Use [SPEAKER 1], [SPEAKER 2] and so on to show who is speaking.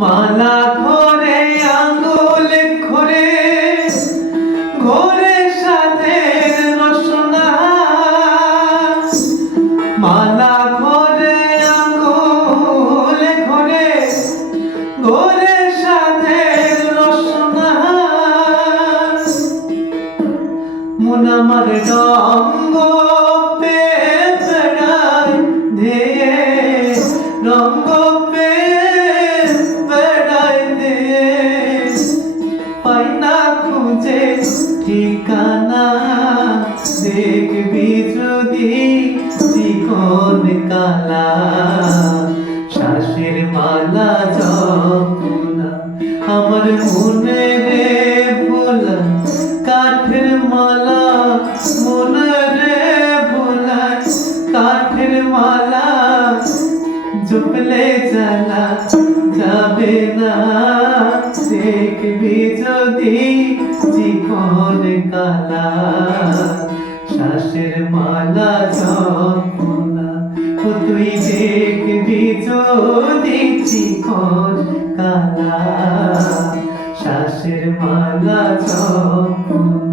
[SPEAKER 1] মালা ঘরে আঙ্গুল ঘরে ঘরে সাথে রসনা। মালা ঘরে আঙ্গুল ঘরে ঘরে সাথে রসনা। মন আমার রঙ্গ ঠিকানা দেখবি যদি চিকন কালা। শ্বাসের মালা জপনা আমার মনে রে ভোলা, কাঠের মালা, মনে রে ভোলা, কাঠের মালা জপলে জ্বালা যাবে না। দেখবি যদি জীবন কালা শ্বাসের মালা জপনা ও তুই দেখবি দেখছি জীবন কালা শ্বাসের মালা জপনা